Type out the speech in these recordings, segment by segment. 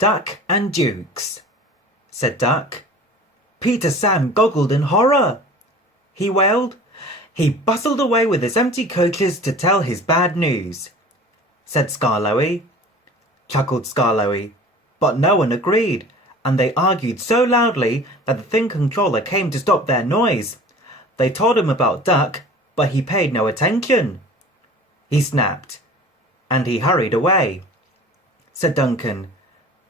Duck and Dukes, said Duck. Peter Sam goggled in horror. He wailed. He bustled away with his empty coaches to tell his bad news, said Skarloey. Chuckled Skarloey, but no one agreed, and they argued so loudly that the thing controller came to stop their noise. They told him about Duck, but he paid no attention. He snapped, and he hurried away, said Duncan,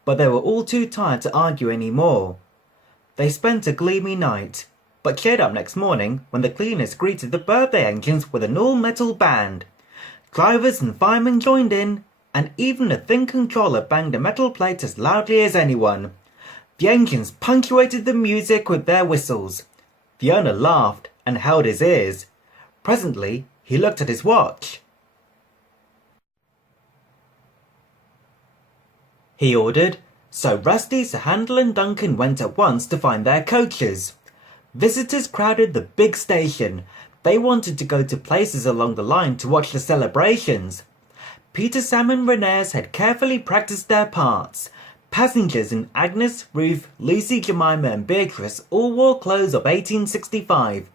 but they were all too tired to argue any more. They spent a gloomy night, but cheered up next morning when the cleaners greeted the birthday engines with an all-metal band. Drivers and firemen joined in, and even the thing controller banged a metal plate as loudly as anyone. The engines punctuated the music with their whistles. The owner laughed and held his ears. Presently, he looked at his watch. He ordered, so Rusty, Sir Handel and Duncan went at once to find their coaches. Visitors crowded the big station. They wanted to go to places along the line to watch the celebrations. Peter, Sam and Renes had carefully practiced their parts. Passengers in Agnes, Ruth, Lucy, Jemima and Beatrice all wore clothes of 1865.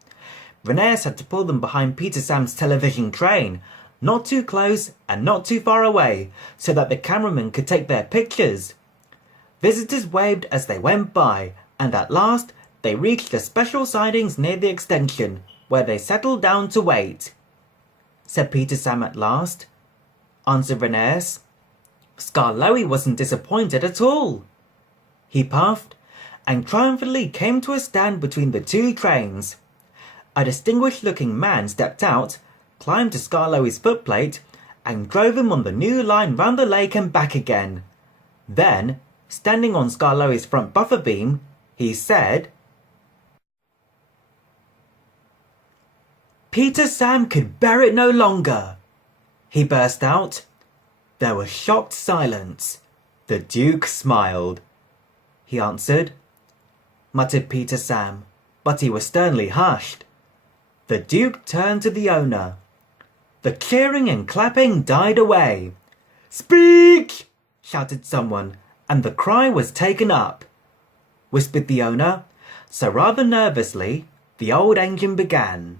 Renes had to pull them behind Peter Sam's television train, not too close and not too far away, so that the cameraman could take their pictures. Visitors waved as they went by, and at last they reached the special sidings near the extension, where they settled down to wait. Said Peter Sam at last, answered Renes. Skarloey wasn't disappointed at all. He puffed, and triumphantly came to a stand between the two trains. A distinguished-looking man stepped out, climbed to Skarloey's footplate, and drove him on the new line round the lake and back again. Then, standing on Skarloey's front buffer beam, he said, Peter Sam could bear it no longer. He burst out. There was shocked silence. The Duke smiled. He answered, muttered Peter Sam, but he was sternly hushed. The Duke turned to the owner. The cheering and clapping died away. Speak! Shouted someone, and the cry was taken up. Whispered the owner, so rather nervously, the old engine began.